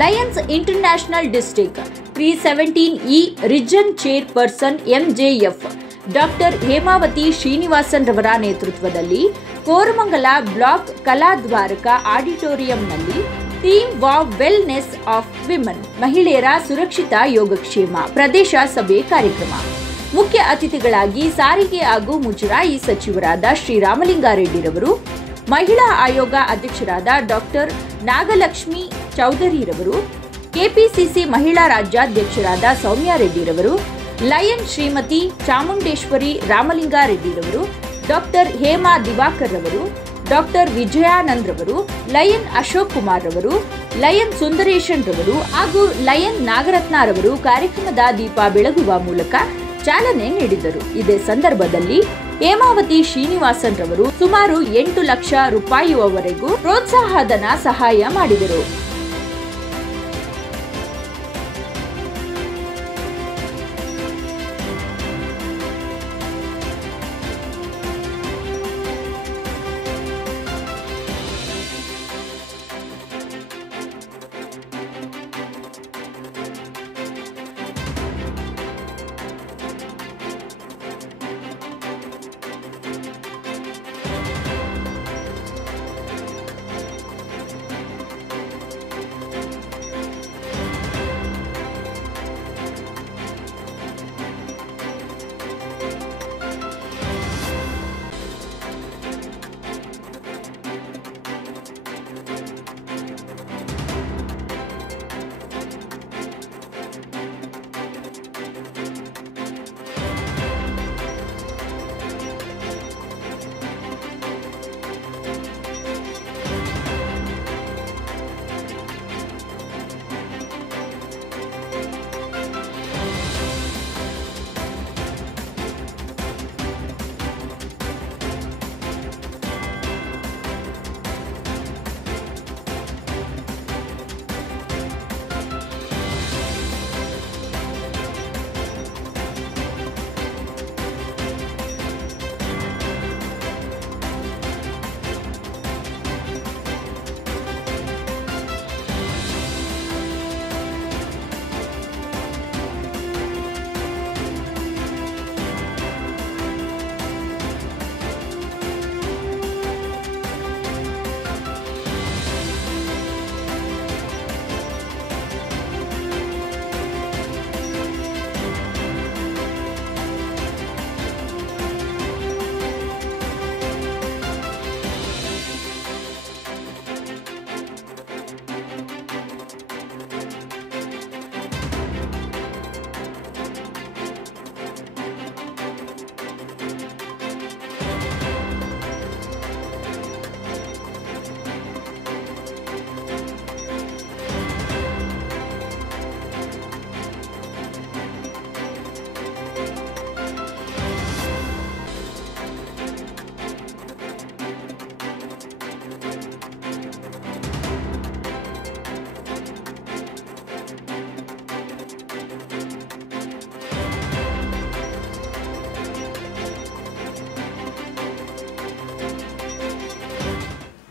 Lions International District 317E region chairperson MJF doctor Hemavathi Srinivasan ರವರ ನೇತೃತ್ವದಲ್ಲಿ Koramangala block Kaladwaraka ಆಡಿಟೋರಿಯಂನಲ್ಲಿ theme wow wellness of women ಮಹಿಳೆಯರ ಸುರಕ್ಷಿತ ಯೋಗಕ್ಷೇಮ ಪ್ರದೇಶ ಸಭೆ ಕಾರ್ಯಕ್ರಮ. ಮುಖ್ಯ ಅತಿಥಿಗಳಾಗಿ ಸಾರಿಗೆ ಹಾಗೂ ಮುಜರಾಯಿ ಸಚಿವರಾದ ಶ್ರೀರಾಮಲಿಂಗಾರೆಡ್ಡಿರವರು, ಮಹಿಳಾ ಆಯೋಗ ಅಧ್ಯಕ್ಷರಾದ ಡಾಕ್ಟರ್ ನಾಗಲಕ್ಷ್ಮಿ ಚೌಧರಿರವರು, ಕೆಪಿಸಿಸಿ ಮಹಿಳಾ ರಾಜ್ಯಾಧ್ಯಕ್ಷರಾದ ಸೌಮ್ಯ ರೆಡ್ಡಿರವರು, ಲಯನ್ ಶ್ರೀಮತಿ ಚಾಮುಂಡೇಶ್ವರಿ ರಾಮಲಿಂಗಾರೆಡ್ಡಿರವರು, ಡಾಕ್ಟರ್ ಹೇಮಾ ದಿವಾಕರ್ ರವರು, ಡಾಕ್ಟರ್ ವಿಜಯಾನಂದ್ ರವರು, ಲಯನ್ ಅಶೋಕ್ ಕುಮಾರ್ ರವರು, ಲಯನ್ ಸುಂದರೇಶನ್ ರವರು ಹಾಗೂ ಲಯನ್ ನಾಗರತ್ನ ರವರು ಕಾರ್ಯಕ್ರಮದ ದೀಪ ಬೆಳಗುವ ಮೂಲಕ ಚಾಲನೆ ನೀಡಿದರು. ಇದೇ ಸಂದರ್ಭದಲ್ಲಿ ಹೇಮಾವತಿ ಶ್ರೀನಿವಾಸನ್ ರವರು ಸುಮಾರು 8 ಲಕ್ಷ ರೂಪಾಯಿವರೆಗೂ ಪ್ರೋತ್ಸಾಹಧನ ಸಹಾಯ ಮಾಡಿದರು.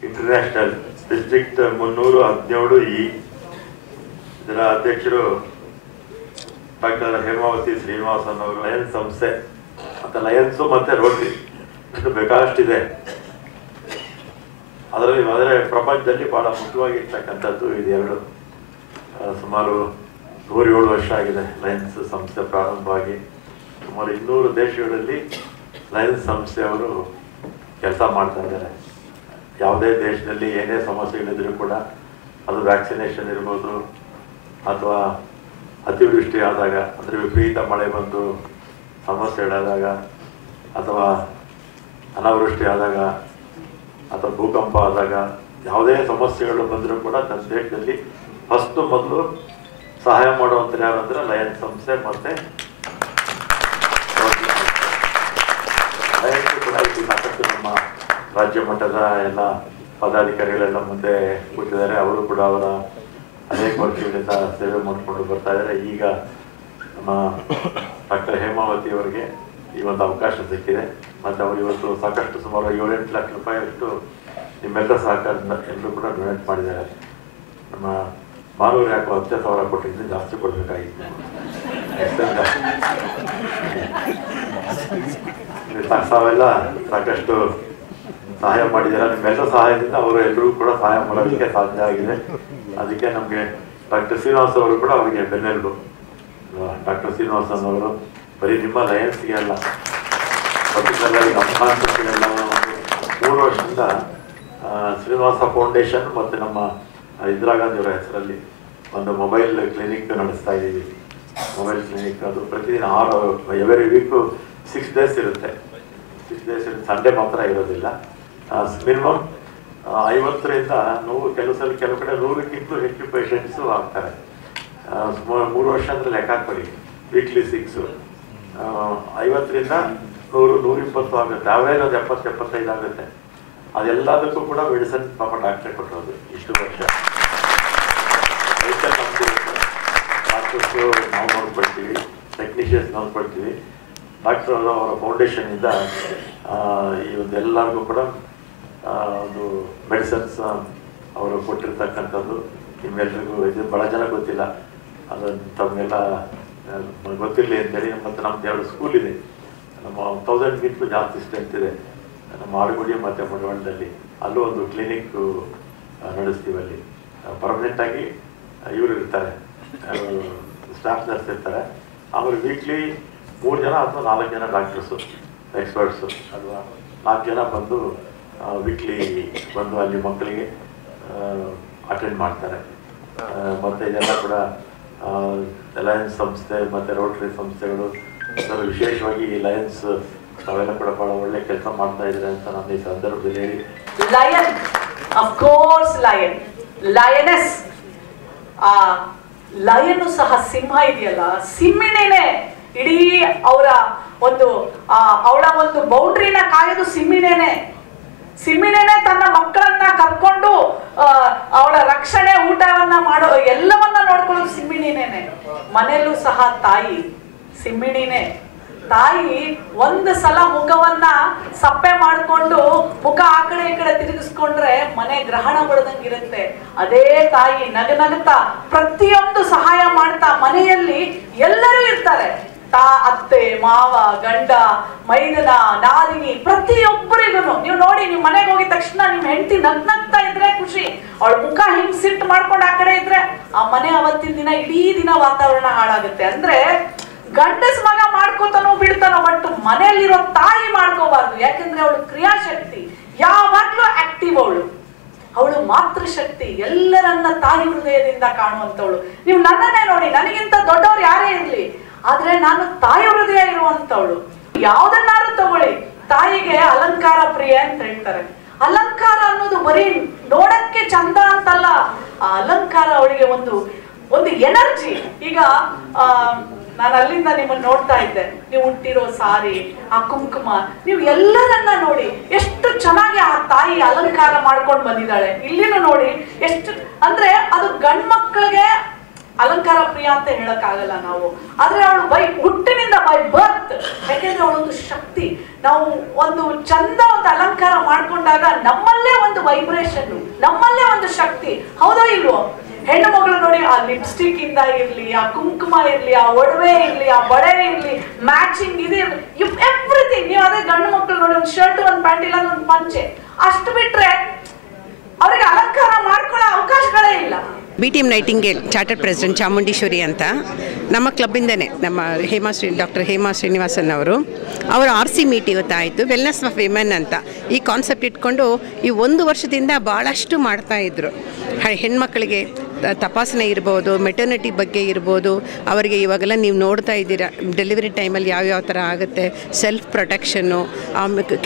ಇಂಟರ್ನ್ಯಾಷನಲ್ ಡಿಸ್ಟ್ರಿಕ್ಟ್ 317E ಇದರ ಅಧ್ಯಕ್ಷರು ಡಾಕ್ಟರ್ ಹೇಮಾವತಿ ಶ್ರೀನಿವಾಸನ್ ಅವರು. ಲಯನ್ಸ್ ಸಂಸ್ಥೆ ಮತ್ತು ಲಯನ್ಸು ಮತ್ತು ರೋಟರಿ ಇದು ಬೇಕಾಷ್ಟಿದೆ. ಆದರೆ ಪ್ರಪಂಚದಲ್ಲಿ ಭಾಳ ಮುಖ್ಯವಾಗಿರ್ತಕ್ಕಂಥದ್ದು ಇದೆರಡು. ಸುಮಾರು 107 ವರ್ಷ ಆಗಿದೆ ಲಯನ್ಸ್ ಸಂಸ್ಥೆ ಪ್ರಾರಂಭವಾಗಿ. ಸುಮಾರು 200 ದೇಶಗಳಲ್ಲಿ ಲಯನ್ಸ್ ಸಂಸ್ಥೆಯವರು ಕೆಲಸ ಮಾಡ್ತಾ ಇದ್ದಾರೆ. ಯಾವುದೇ ದೇಶದಲ್ಲಿ ಏನೇ ಸಮಸ್ಯೆಗಳಿದ್ರೂ ಕೂಡ, ಅದು ವ್ಯಾಕ್ಸಿನೇಷನ್ ಇರ್ಬೋದು ಅಥವಾ ಅತಿವೃಷ್ಟಿ ಆದಾಗ, ಅಂದರೆ ವಿಪರೀತ ಮಳೆ ಬಂದು ಸಮಸ್ಯೆಗಳಾದಾಗ, ಅಥವಾ ಅನಾವೃಷ್ಟಿ ಆದಾಗ, ಅಥವಾ ಭೂಕಂಪ ಆದಾಗ, ಯಾವುದೇ ಸಮಸ್ಯೆಗಳು ಬಂದರೂ ಕೂಡ ನಮ್ಮ ದೇಶದಲ್ಲಿ ಮೊದಲು ಸಹಾಯ ಮಾಡುವಂಥದ್ದು ಯಾರು ಅಂದರೆ ಲಯನ್ಸ್ ಸಂಸ್ಥೆ ಮತ್ತು ಲಯನ್ಸ್ ಕೂಡ ಇದು ಸಾಕಷ್ಟು ನಮ್ಮ ರಾಜ್ಯ ಮಟ್ಟದ ಎಲ್ಲ ಪದಾಧಿಕಾರಿಗಳೆಲ್ಲ ಮುಂದೆ ಕೂತಿದ್ದಾರೆ. ಅವರು ಕೂಡ ಅವರ ಅನೇಕ ವರ್ಷಗಳಿಂದ ಸೇವೆ ಮಾಡಿಕೊಂಡು ಬರ್ತಾ ಇದ್ದಾರೆ. ಈಗ ನಮ್ಮ ಡಾಕ್ಟರ್ ಹೇಮಾವತಿ ಅವರಿಗೆ ಈ ಒಂದು ಅವಕಾಶ ಸಿಕ್ಕಿದೆ. ಮತ್ತು ಅವರು ಇವತ್ತು ಸಾಕಷ್ಟು ಸುಮಾರು 7-8 ಲಕ್ಷ ರೂಪಾಯಿಯಷ್ಟು ನಿಮ್ಮೆಲ್ಲ ಸಹಕಾರದಿಂದ ಎಲ್ಲರೂ ಕೂಡ ಡೊನೇಟ್ ಮಾಡಿದ್ದಾರೆ. ನಮ್ಮ ಮಾನೂರು ಯಾಕೋ 10,000 ಕೊಟ್ಟಿದ್ದು ಜಾಸ್ತಿ ಕೊಡಬೇಕಾಗಿತ್ತು. ತಾವೆಲ್ಲ ಸಾಕಷ್ಟು ಸಹಾಯ ಮಾಡಿದ್ದಾರೆ. ನಿಮ್ಮೆಲ್ಲ ಸಹಾಯದಿಂದ ಅವರು ಎಲ್ಲರೂ ಕೂಡ ಸಹಾಯ ಮಾಡೋದಕ್ಕೆ ಸಾಧ್ಯ ಆಗಿದೆ. ಅದಕ್ಕೆ ನಮಗೆ ಡಾಕ್ಟರ್ ಶ್ರೀನಿವಾಸ್ ಅವರು ಕೂಡ ಅವರಿಗೆ ಬೆನ್ನೆಲುಬು. ಡಾಕ್ಟರ್ ಶ್ರೀನಿವಾಸನ್ ಅವರು ಬರೀ ನಿಮ್ಮ ಲಯನ್ಸ್ಗೆ ಅಲ್ಲ, ಪರ್ಟಿಕ್ಯುಲರ್ಲಿ ನಮ್ಮ ಕಾನ್ಸೆಪ್ಟ್ಗೆಲ್ಲ 3 ವರ್ಷದಿಂದ ಶ್ರೀನಿವಾಸ ಫೌಂಡೇಶನ್ ಮತ್ತು ನಮ್ಮ ಇಂದಿರಾ ಗಾಂಧಿಯವರ ಹೆಸರಲ್ಲಿ ಒಂದು ಮೊಬೈಲ್ ಕ್ಲಿನಿಕ್ ನಡೆಸ್ತಾ ಇದ್ದೀವಿ. ಮೊಬೈಲ್ ಕ್ಲಿನಿಕ್ ಅದು ಪ್ರತಿದಿನ ಎವ್ರಿ ವೀಕು 6 ಡೇಸ್ ಇರುತ್ತೆ. 6 ಡೇಸ್ ಸಂಡೇ ಮಾತ್ರ ಇರೋದಿಲ್ಲ. ಮಿನಿಮಮ್ 50ರಿಂದ 100, ಕೆಲವು ಕಡೆ 100ಕ್ಕಿಂತಲೂ ಹೆಚ್ಚು ಪೇಷಂಟ್ಸು ಆಗ್ತಾರೆ. 3 ವರ್ಷ ಅಂದರೆ ಲೆಕ್ಕ ಹಾಕೊಳ್ಳಿ, ವೀಕ್ಲಿ 6, 50ರಿಂದ 100, 120 ಆಗುತ್ತೆ. ಅವರೇಜ್ ಒಂದು 70-75 ಆಗುತ್ತೆ. ಅದೆಲ್ಲದಕ್ಕೂ ಕೂಡ ಮೆಡಿಸಿನ್ ಪಾಪ ಡಾಕ್ಟ್ರೇ ಕೊಟ್ಟಿರೋದು ಇಷ್ಟು ವರ್ಷ. ಡಾಕ್ಟರ್ಸು ನಾವು ನೋಡ್ಕೊಳ್ತೀವಿ, ಟೆಕ್ನಿಷಿಯನ್ಸ್ ನೋಡ್ಕೊಳ್ತೀವಿ. ಡಾಕ್ಟರ್ ಅವರ ಫೌಂಡೇಶನಿಂದ ಈ ಒಂದು ಎಲ್ಲರಿಗೂ ಕೂಡ ಒಂದು ಮೆಡಿಸಿನ್ಸ್ ಅವರು ಕೊಟ್ಟಿರ್ತಕ್ಕಂಥದ್ದು ನಿಮ್ಮೆಲ್ರಿಗೂ ಇದು ಭಾಳ ಜನ ಗೊತ್ತಿಲ್ಲ. ಅದು ತಮಗೆಲ್ಲ ಗೊತ್ತಿರಲಿ ಅಂತೇಳಿ. ಮತ್ತು ನಮ್ದು 2 ಸ್ಕೂಲ್ ಇದೆ. ನಮ್ಮ 1000ಗಿಂತಲೂ ಜಾಸ್ತಿ ಸ್ಟ್ರೆಂತ್ ಇದೆ ನಮ್ಮ ಆಡುಗುಡಿ ಮತ್ತು ಮಡವಾಳದಲ್ಲಿ. ಅಲ್ಲೂ ಒಂದು ಕ್ಲಿನಿಕ್ ನಡೆಸ್ತೀವಿ. ಅಲ್ಲಿ ಪರ್ಮನೆಂಟಾಗಿ ಇವರು ಇರ್ತಾರೆ, ಸ್ಟಾಫ್ ನರ್ಸ್ ಇರ್ತಾರೆ. ಆಮೇಲೆ ವೀಕ್ಲಿ 3 ಜನ ಅಥವಾ 4 ಜನ ಡಾಕ್ಟರ್ಸು ಎಕ್ಸ್ಪರ್ಟ್ಸು ಅಲ್ವಾ, 4 ಜನ ಬಂದು ವೀಕ್ಲಿ ಬಂದು ಅಲ್ಲಿ ಮಕ್ಕಳಿಗೆ ಅಟೆಂಡ್ ಮಾಡ್ತಾರೆ. ಮತ್ತು ಇದೆಲ್ಲ ಕೂಡ ಲಯನ್ಸ್ ಸಂಸ್ಥೆ ಮತ್ತು ರೋಟರಿ ಸಂಸ್ಥೆಗಳು, ಅದರಲ್ಲೂ ವಿಶೇಷವಾಗಿ ಲಯನ್ಸ್ ಅವೆಲ್ಲ ಕೂಡ ಭಾಳ ಒಳ್ಳೆ ಕೆಲಸ ಮಾಡ್ತಾ ಇದ್ದಾರೆ ಅಂತ ನಾನು ಈ ಸಂದರ್ಭದಲ್ಲಿ ಹೇಳಿ. Lion, of course lion, lioness. Lion ಸಹ ಸಿಂಹ ಇದೆಯಲ್ಲ, ಸಿಂಹಿಣಿನೇ ಇಡೀ ಅವಳ ಒಂದು ಬೌಂಡ್ರಿನ ಕಾಯೋದು ಸಿಂಹಿಣಿನೇ. ಸಿಂಹಿಣಿನೇ ತನ್ನ ಮಕ್ಕಳನ್ನ ಕರ್ಕೊಂಡು ಅವಳ ರಕ್ಷಣೆ, ಊಟವನ್ನ ಮಾಡೋ ಎಲ್ಲವನ್ನ ನೋಡ್ಕೊಳ್ಳೋದು ಸಿಂಹಿಣಿನೇ. ಮನೆಯಲ್ಲೂ ಸಹ ತಾಯಿ ಸಿಂಹಿಣಿನೇ. ತಾಯಿ ಒಂದು ಸಲ ಮುಖವನ್ನ ಸಪ್ಪೆ ಮಾಡಿಕೊಂಡು ಮುಖ ಆ ಕಡೆ ಈ ಕಡೆ ತಿರುಗಿಸ್ಕೊಂಡ್ರೆ ಮನೆ ಗ್ರಹಣ ಬಡ್ದಂಗಿರುತ್ತೆ. ಅದೇ ತಾಯಿ ನಗನಗುತ್ತಾ ಪ್ರತಿಯೊಂದು ಸಹಾಯ ಮಾಡ್ತಾ ಮನೆಯಲ್ಲಿ ಎಲ್ಲರೂ ಇರ್ತಾರೆ. ಅತ್ತೆ, ಮಾವ, ಗಂಡ, ಮೈದನ, ನಾದಿನಿ, ಪ್ರತಿಯೊಬ್ಬರಿಗೂ ನೀವು ನೋಡಿ, ನಿಮ್ ಮನೆಗೆ ಹೋಗಿದ ತಕ್ಷಣ ನಿಮ್ ಹೆಂಡತಿ ನಗ್ನಗ್ತಾ ಇದ್ರೆ ಖುಷಿ. ಅವಳ ಮುಖ ಹಿಂಗ್ ಸಿಟ್ಟು ಮಾಡ್ಕೊಂಡು ಆ ಕಡೆ ಇದ್ರೆ ಆ ಮನೆ ಅವತ್ತಿನ ದಿನ ಇಡೀ ದಿನ ವಾತಾವರಣ ಹಾಳಾಗುತ್ತೆ. ಅಂದ್ರೆ ಗಂಡಸ್ ಮಗ ಮಾಡ್ಕೋತಾನೋ ಬಿಡ್ತಾನೋ, ಬಟ್ ಮನೆಯಲ್ಲಿರೋ ತಾಯಿ ಮಾಡ್ಕೋಬಾರ್ದು. ಯಾಕಂದ್ರೆ ಅವಳು ಕ್ರಿಯಾಶಕ್ತಿ, ಯಾವಾಗ್ಲೂ ಆಕ್ಟಿವ್. ಅವಳು ಮಾತೃಶಕ್ತಿ, ಎಲ್ಲರನ್ನ ತಾಯಿ ಹೃದಯದಿಂದ ಕಾಣುವಂತವಳು. ನೀವು ನನ್ನನ್ನೇ ನೋಡಿ, ನನಗಿಂತ ದೊಡ್ಡವ್ರು ಯಾರೇ ಇರ್ಲಿ, ಆದ್ರೆ ನಾನು ತಾಯಿ ಹೃದಯ ಇರುವಂತವಳು. ಯಾವ್ದನ್ನಾರು ತಗೊಳ್ಳಿ, ತಾಯಿಗೆ ಅಲಂಕಾರ ಪ್ರಿಯ ಅಂತ ಹೇಳ್ತಾರೆ. ಅಲಂಕಾರ ಅನ್ನೋದು ಬರೀ ನೋಡಕ್ಕೆ ಚಂದ ಅಂತಲ್ಲ, ಆ ಅಲಂಕಾರ ಅವಳಿಗೆ ಒಂದು ಎನರ್ಜಿ. ಈಗ ನಾನು ಅಲ್ಲಿಂದ ನಿಮ್ಮನ್ನು ನೋಡ್ತಾ ಇದ್ದೆ, ನೀವು ಉಟ್ಟಿರೋ ಸಾರಿ, ಆ ಕುಂಕುಮ, ನೀವು ಎಲ್ಲರನ್ನ ನೋಡಿ ಎಷ್ಟು ಚೆನ್ನಾಗಿ ಆ ತಾಯಿ ಅಲಂಕಾರ ಮಾಡ್ಕೊಂಡು ಬಂದಿದ್ದಾಳೆ. ಇಲ್ಲಿನೂ ನೋಡಿ ಎಷ್ಟು, ಅಂದ್ರೆ ಅದು ಗಂಡ್ ಮಕ್ಕಳಿಗೆ ಅಲಂಕಾರ ಪ್ರಿಯ ಅಂತ ಹೇಳಕ್ ಆಗಲ್ಲ ನಾವು, ಆದ್ರೆ ಅವಳು ಹುಟ್ಟಿನಿಂದ ಬೈ ಬರ್ತ್. ಯಾಕೆಂದ್ರೆ ಅವಳೊಂದು ಶಕ್ತಿ. ನಾವು ಒಂದು ಚಂದ ಒಂದು ಅಲಂಕಾರ ಮಾಡ್ಕೊಂಡಾಗ ನಮ್ಮಲ್ಲೇ ಒಂದು ವೈಬ್ರೇಷನ್, ನಮ್ಮಲ್ಲೇ ಒಂದು ಶಕ್ತಿ. ಹೌದೋ ಇಲ್ವೋ? ಹೆಣ್ಣು ಮಗಳು ನೋಡಿ, ಆ ಲಿಪ್ಸ್ಟಿಕ್ ಇಂದ ಇರ್ಲಿ, ಆ ಕುಂಕುಮ ಇರ್ಲಿ, ಆ ಒಡವೆ ಇರ್ಲಿ, ಆ ಬಳೆ ಇರ್ಲಿ, ಮ್ಯಾಚಿಂಗ್ ಇದೆ, ಎವ್ರಿಥಿಂಗ್. ನೀವು ಅದೇ ಗಂಡು ಮಕ್ಕಳು ನೋಡಿ, ಒಂದು ಶರ್ಟ್, ಒಂದು ಪ್ಯಾಂಟ್, ಇಲ್ಲ ಒಂದು ಪಂಚೆ, ಅಷ್ಟು ಬಿಟ್ರೆ ಅವ್ರಿಗೆ ಅಲಂಕಾರ ಮಾಡ್ಕೊಳ್ಳೋ ಅವಕಾಶಗಳೇ ಇಲ್ಲ. BTM Nightingale chartered president Chamundeshwari ಅಂತ ನಮ್ಮ ಕ್ಲಬ್ಬಿಂದನೇ ನಮ್ಮ ಡಾಕ್ಟರ್ ಹೇಮಾ ಶ್ರೀನಿವಾಸನ್ ಅವರು RC ಮೀಟ್ ಇವತ್ತಾಯಿತು. ವೆಲ್ನೆಸ್ ಆಫ್ ವಿಮೆನ್ ಅಂತ ಈ ಕಾನ್ಸೆಪ್ಟ್ ಇಟ್ಕೊಂಡು ಈ 1 ವರ್ಷದಿಂದ ಭಾಳಷ್ಟು ಮಾಡ್ತಾಯಿದ್ರು. ಹೆಣ್ಮಕ್ಳಿಗೆ ತಪಾಸಣೆ ಇರ್ಬೋದು, ಮೆಟರ್ನಿಟಿ ಬಗ್ಗೆ ಇರ್ಬೋದು, ಅವರಿಗೆ ಇವಾಗೆಲ್ಲ ನೀವು ನೋಡ್ತಾ ಇದ್ದೀರಾ ಡೆಲಿವರಿ ಟೈಮಲ್ಲಿ ಯಾವ್ಯಾವ ಥರ ಆಗುತ್ತೆ, ಸೆಲ್ಫ್ ಪ್ರೊಟೆಕ್ಷನ್ನು,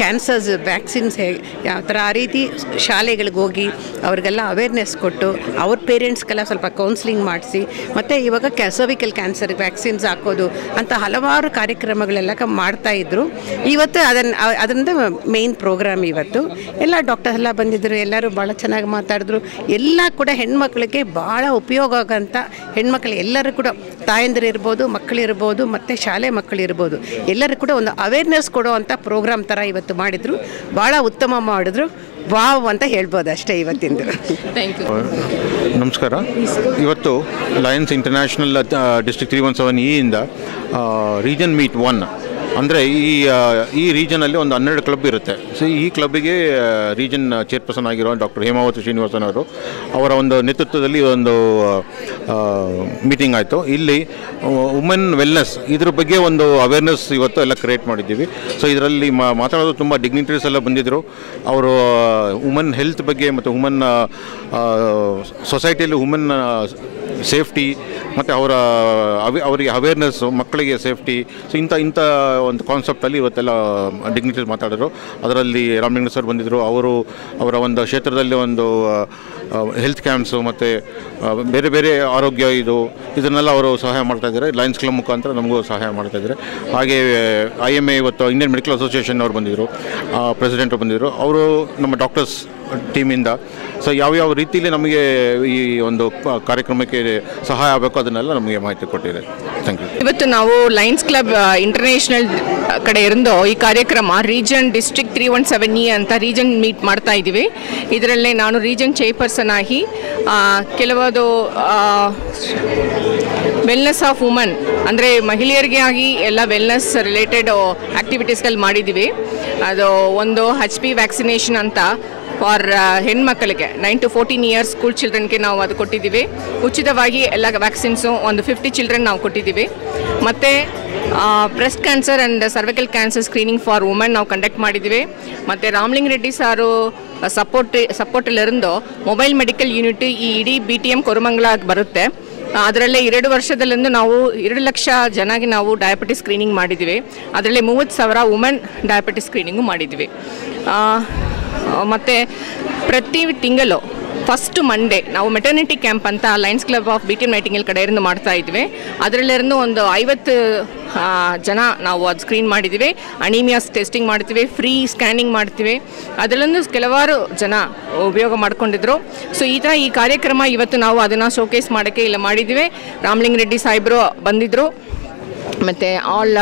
ಕ್ಯಾನ್ಸರ್ಸ್ ವ್ಯಾಕ್ಸಿನ್ಸ್ ಯಾವ ಥರ, ಆ ರೀತಿ ಶಾಲೆಗಳಿಗೆ ಹೋಗಿ ಅವ್ರಿಗೆಲ್ಲ ಅವೇರ್ನೆಸ್ ಕೊಟ್ಟು ಅವ್ರ ಪೇರೆಂಟ್ಸ್ಗೆಲ್ಲ ಸ್ವಲ್ಪ ಕೌನ್ಸಿಲಿಂಗ್ ಮಾಡಿಸಿ, ಮತ್ತು ಇವಾಗ ಸರ್ವಿಕಲ್ ಕ್ಯಾನ್ಸರ್ ವ್ಯಾಕ್ಸಿನ್ಸ್ ಹಾಕೋದು ಅಂತ ಹಲವಾರು ಕಾರ್ಯಕ್ರಮಗಳೆಲ್ಲ ಮಾಡ್ತಾಯಿದ್ರು. ಇವತ್ತು ಅದರಿಂದ ಮೇಯ್ನ್ ಪ್ರೋಗ್ರಾಮ್ ಇವತ್ತು ಎಲ್ಲ ಡಾಕ್ಟರ್ಸ್ ಎಲ್ಲ ಬಂದಿದ್ದರು. ಎಲ್ಲರೂ ಭಾಳ ಚೆನ್ನಾಗಿ ಮಾತಾಡಿದ್ರು. ಎಲ್ಲ ಕೂಡ ಹೆಣ್ಮಕ್ಳಿಗೆ ಭಾಳ ಉಪಯೋಗ ಆಗೋಂಥ ಹೆಣ್ಮಕ್ಳು ಎಲ್ಲರೂ ಕೂಡ ತಾಯಂದಿರು ಇರ್ಬೋದು, ಮಕ್ಕಳಿರ್ಬೋದು, ಮತ್ತು ಶಾಲೆ ಮಕ್ಕಳಿರ್ಬೋದು, ಎಲ್ಲರೂ ಕೂಡ ಒಂದು ಅವೇರ್ನೆಸ್ ಕೊಡೋವಂಥ ಪ್ರೋಗ್ರಾಮ್ ಥರ ಇವತ್ತು ಮಾಡಿದರು. ಭಾಳ ಉತ್ತಮ ಮಾಡಿದ್ರು. ವಾವ್ ಅಂತ ಹೇಳ್ಬೋದು ಅಷ್ಟೇ ಇವತ್ತಿಂದು. Thank you. ನಮಸ್ಕಾರ. ಇವತ್ತು ಲಯನ್ಸ್ ಇಂಟರ್ನ್ಯಾಷನಲ್ ಡಿಸ್ಟ್ರಿಕ್ಟ್ 317 ಇಂದ ರೀಜನ್ ಮೀಟ್ 1 ಅಂದರೆ ಈ ರೀಜನಲ್ಲಿ ಒಂದು 12 ಕ್ಲಬ್ ಇರುತ್ತೆ. ಸೊ ಈ ಕ್ಲಬ್ಬಿಗೆ ರೀಜನ್ ಚೇರ್ಪರ್ಸನ್ ಆಗಿರೋ ಡಾಕ್ಟರ್ ಹೇಮಾವತಿ ಶ್ರೀನಿವಾಸನ್ ಅವರು ಅವರ ಒಂದು ನೇತೃತ್ವದಲ್ಲಿ ಒಂದು ಮೀಟಿಂಗ್ ಆಯಿತು. ಇಲ್ಲಿ ವುಮೆನ್ ವೆಲ್ನೆಸ್ ಇದ್ರ ಬಗ್ಗೆ ಒಂದು ಅವೇರ್ನೆಸ್ ಇವತ್ತು ಎಲ್ಲ ಕ್ರಿಯೇಟ್ ಮಾಡಿದ್ದೀವಿ. ಸೊ ಇದರಲ್ಲಿ ಮಾತಾಡೋದು ತುಂಬ ಡಿಗ್ನಿಟರೀಸ್ ಎಲ್ಲ ಬಂದಿದ್ದರು. ಅವರು ವುಮೆನ್ ಹೆಲ್ತ್ ಬಗ್ಗೆ ಮತ್ತು ವುಮೆನ್ ಸೊಸೈಟಿಯಲ್ಲಿ ವುಮೆನ್ ಸೇಫ್ಟಿ ಮತ್ತು ಅವರಿಗೆ ಅವೇರ್ನೆಸ್ಸು, ಮಕ್ಕಳಿಗೆ ಸೇಫ್ಟಿ, ಸೊ ಇಂಥ ಒಂದು ಕಾನ್ಸೆಪ್ಟಲ್ಲಿ ಇವತ್ತೆಲ್ಲ ಡಿಗ್ನಿಟರೀಸ್ ಮಾತಾಡಿದ್ರು. ಅದರಲ್ಲಿ ರಾಮಲಿಂಗ ಸರ್ ಬಂದಿದ್ದರು. ಅವರ ಒಂದು ಕ್ಷೇತ್ರದಲ್ಲಿ ಒಂದು ಹೆಲ್ತ್ ಕ್ಯಾಂಪ್ಸು ಮತ್ತು ಬೇರೆ ಬೇರೆ ಆರೋಗ್ಯ ಇದನ್ನೆಲ್ಲ ಅವರು ಸಹಾಯ ಮಾಡ್ತಾಯಿದ್ದಾರೆ. ಲಯನ್ಸ್ ಕ್ಲಬ್ ಮುಖಾಂತರ ನಮಗೂ ಸಹಾಯ ಮಾಡ್ತಾಯಿದ್ದಾರೆ. ಹಾಗೆ IMA ಇವತ್ತು ಇಂಡಿಯನ್ ಮೆಡಿಕಲ್ ಅಸೋಸಿಯೇಷನ್ ಅವರು ಬಂದಿದ್ದರು, ಪ್ರೆಸಿಡೆಂಟು ಬಂದಿದ್ದರು. ಅವರು ನಮ್ಮ ಡಾಕ್ಟರ್ಸ್ ಟೀಮಿಂದ ಸೊ ಯಾವ್ಯಾವ ರೀತಿಯಲ್ಲಿ ನಮಗೆ ಈ ಒಂದು ಕಾರ್ಯಕ್ರಮಕ್ಕೆ ಸಹಾಯ ಆಗಬೇಕು ಅದನ್ನೆಲ್ಲ ನಮಗೆ ಮಾಹಿತಿ ಕೊಟ್ಟಿದೆ. Thank you. ಇವತ್ತು ನಾವು ಲಯನ್ಸ್ ಕ್ಲಬ್ ಇಂಟರ್ನ್ಯಾಷನಲ್ ಕಡೆ ಇருந்து ಈ ಕಾರ್ಯಕ್ರಮ ರೀಜನ್ ಡಿಸ್ಟ್ರಿಕ್ಟ್ 317E ಅಂತ ರೀಜನ್ ಮೀಟ್ ಮಾಡ್ತಾ ಇದ್ದೀವಿ. ಇದರಲ್ಲೇ ನಾನು ರೀಜನ್ ಚೇರ್ಪರ್ಸನ್ ಆಗಿ ಕೆಲವೊಂದು ವೆಲ್ನೆಸ್ ಆಫ್ ವುಮನ್ ಅಂದರೆ ಮಹಿಳೆಯರಿಗೆ ಆಗಿ ಎಲ್ಲ ವೆಲ್ನೆಸ್ ರಿಲೇಟೆಡ್ ಆ್ಯಕ್ಟಿವಿಟೀಸ್ಗಳು ಮಾಡಿದ್ದೀವಿ. ಅದು ಒಂದು HP ವ್ಯಾಕ್ಸಿನೇಷನ್ ಅಂತ ಫಾರ್ ಹೆಣ್ಮಕ್ಕಳಿಗೆ 9 to 14 ಇಯರ್ಸ್ ಸ್ಕೂಲ್ ಚಿಲ್ಡ್ರನ್ಗೆ ನಾವು ಅದು ಕೊಟ್ಟಿದ್ದೀವಿ. ಉಚಿತವಾಗಿ ಎಲ್ಲ ವ್ಯಾಕ್ಸಿನ್ಸು ಒಂದು 50 ಚಿಲ್ಡ್ರನ್ ನಾವು ಕೊಟ್ಟಿದ್ದೀವಿ. ಮತ್ತು breast cancer and cervical cancer screening for women ನಾವು ಕಂಡಕ್ಟ್ ಮಾಡಿದ್ದೀವಿ. ಮತ್ತು ರಾಮಲಿಂಗ ರೆಡ್ಡಿ ಸಾರು ಸಪೋರ್ಟಲ್ಲಿருந்து ಮೊಬೈಲ್ ಮೆಡಿಕಲ್ ಯೂನಿಟ್ ಈ ಇಡೀ BTM ಕೊರಮಂಗಲ ಬರುತ್ತೆ. ಅದರಲ್ಲೇ 2 ವರ್ಷದಲ್ಲಿಂದು ನಾವು 2 ಲಕ್ಷ ಜನಗೆ ನಾವು ಡಯಾಬಿಟಿಸ್ ಸ್ಕ್ರೀನಿಂಗ್ ಮಾಡಿದ್ದೀವಿ. ಅದರಲ್ಲಿ 30,000 ವುಮೆನ್ ಡಯಾಬಿಟಿಸ್ ಸ್ಕ್ರೀನಿಂಗು ಮಾಡಿದ್ದೀವಿ. ಮತ್ತು ಪ್ರತಿ ತಿಂಗಳು ಫಸ್ಟ್ ಮಂಡೇ ನಾವು ಮೆಟರ್ನಿಟಿ ಕ್ಯಾಂಪ್ ಅಂತ Lions club of BTM Nightingale ಕಡೆಯಿಂದ ಮಾಡ್ತಾ ಇದ್ವಿ. ಅದರಲ್ಲಿருந்து ಒಂದು 50 ಜನ ನಾವು ಅದು ಸ್ಕ್ರೀನ್ ಮಾಡಿದ್ದೀವಿ. ಅನೀಮಿಯಾಸ್ ಟೆಸ್ಟಿಂಗ್ ಮಾಡ್ತೀವಿ, ಫ್ರೀ ಸ್ಕ್ಯಾನಿಂಗ್ ಮಾಡ್ತೀವಿ. ಅದರಲ್ಲಿಂದು ಕೆಲವಾರು ಜನ ಉಪಯೋಗ ಮಾಡ್ಕೊಂಡಿದ್ರು. ಸೊ ಈ ಕಾರ್ಯಕ್ರಮ ಇವತ್ತು ನಾವು ಅದನ್ನು ಶೋಕೇಸ್ ಮಾಡೋಕ್ಕೆ ಇಲ್ಲ ಮಾಡಿದ್ದೀವಿ. ರಾಮಲಿಂಗ ರೆಡ್ಡಿ ಸಾಹೇಬರು ಬಂದಿದ್ದರು, ಮತ್ತು all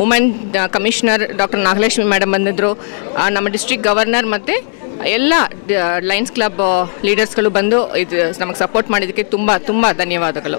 women commissioner doctor Nagalakshmi madam ಬಂದಿದ್ದರು, ನಮ್ಮ ಡಿಸ್ಟ್ರಿಕ್ಟ್ ಗವರ್ನರ್ ಮತ್ತು ಎಲ್ಲ ಲಯನ್ಸ್ ಕ್ಲಬ್ ಲೀಡರ್ಸ್ಗಳು ಬಂದು ಇದು ನಮಗೆ ಸಪೋರ್ಟ್ ಮಾಡಿದ್ದಕ್ಕೆ ತುಂಬ ತುಂಬ ಧನ್ಯವಾದಗಳು.